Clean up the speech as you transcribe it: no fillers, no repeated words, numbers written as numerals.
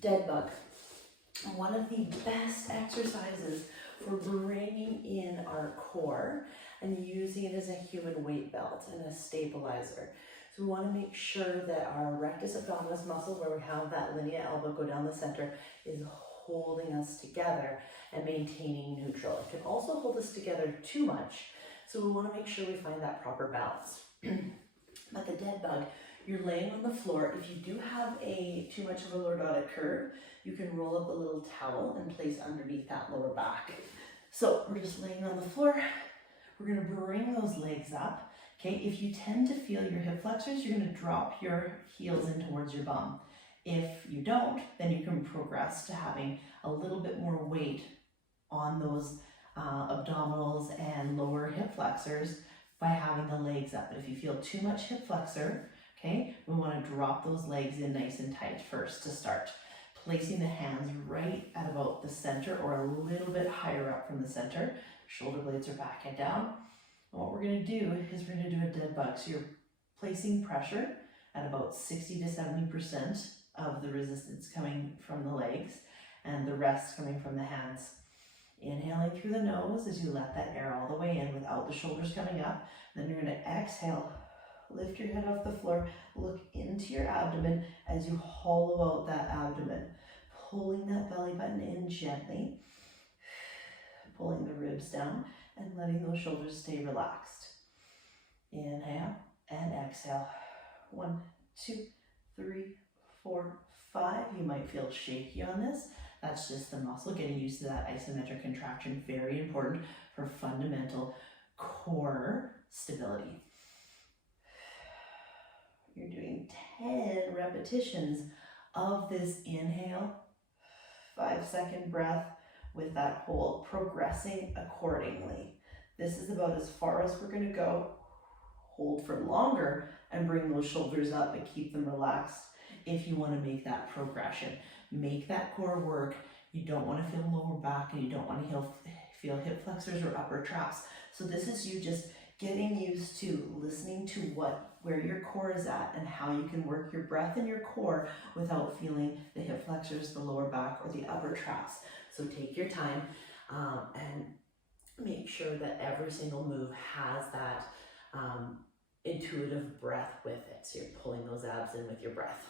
Dead bug. One of the best exercises for bringing in our core and using it as a human weight belt and a stabilizer. So we want to make sure that our rectus abdominis muscle, where we have that linea elbow go down the center, is holding us together and maintaining neutral. It can also hold us together too much, so we want to make sure we find that proper balance. But the dead bug, you're laying on the floor. If you do have too much of a lordotic curve, you can roll up a little towel and place underneath that lower back. So we're just laying on the floor. We're going to bring those legs up. Okay, if you tend to feel your hip flexors, you're going to drop your heels in towards your bum. If you don't, then you can progress to having a little bit more weight on those abdominals and lower hip flexors by having the legs up. But if you feel too much hip flexor, okay, we want to drop those legs in nice and tight first to start. Placing the hands right at about the center or a little bit higher up from the center. Shoulder blades are back and down. And what we're going to do is we're going to do a dead bug. So you're placing pressure at about 60 to 70% of the resistance coming from the legs and the rest coming from the hands. Inhaling through the nose as you let that air all the way in without the shoulders coming up. Then you're going to exhale, lift your head off the floor, look into your abdomen as you hollow out that abdomen, pulling that belly button in gently, pulling the ribs down and letting those shoulders stay relaxed. Inhale and exhale. 1, 2, 3, 4, 5. You might feel shaky on this. That's just the muscle getting used to that isometric contraction. Very important for fundamental core stability. You're doing 10 repetitions of this inhale, 5-second breath with that hold, progressing accordingly. This is about as far as we're going to go. Hold for longer and bring those shoulders up and keep them relaxed if you want to make that progression. Make that core work. You don't want to feel lower back and you don't want to feel hip flexors or upper traps. So this is you just getting used to listening to where your core is at and how you can work your breath in your core without feeling the hip flexors, the lower back, or the upper traps. So take your time and make sure that every single move has that intuitive breath with it. So you're pulling those abs in with your breath.